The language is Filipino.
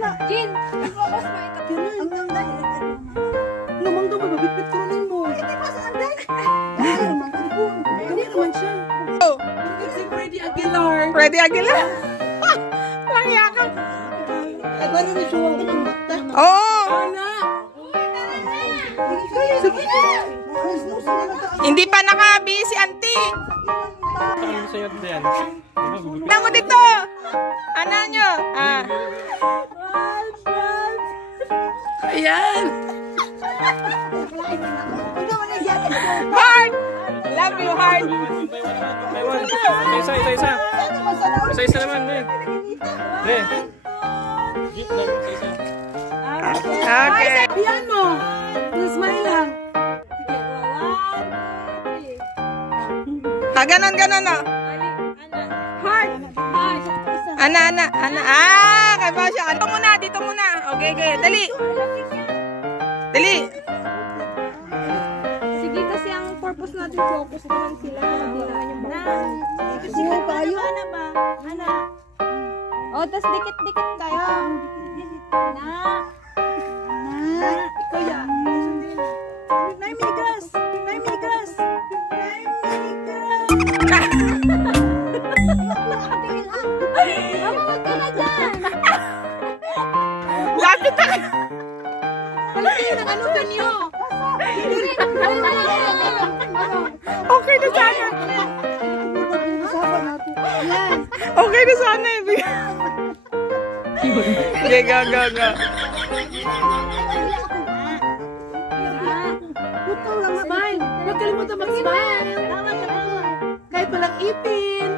Jin, focus mo ito. Ang ganda. Lamang daw, mabibit ko rin mo. Hindi pa sa anday. Hindi naman siya. Si Freddy Aguilar. Freddy Aguilar? Langya ka. Agora na siya ako ng mata. Oo. Hindi pa nakabi si auntie. Tango dito. Ano nyo? Ah. Ayan. Heart. Love you, heart. Isa. Isa naman, eh. Okay. Ayan mo. Smile lang. Ah, ganon, oh. Heart. Ana. Ah, kay Basya. Dito muna. Okay. Dali. Sige, kasi ang purpose natin focus naman sila. Nabilaan yung bangkang. Kasi nga tayo. Ano ba? Ana. O, tas dikit-dikit kayo. Na. Ikaw yan. Nay migas. Wag ka na dyan. Lapit na. Palitin ang ano kanyo. Okay na sana. Okay na sana eh. Okay, go. Putaw lang, smile. Huwag kalimutan mag-smile. Kahit walang ipin.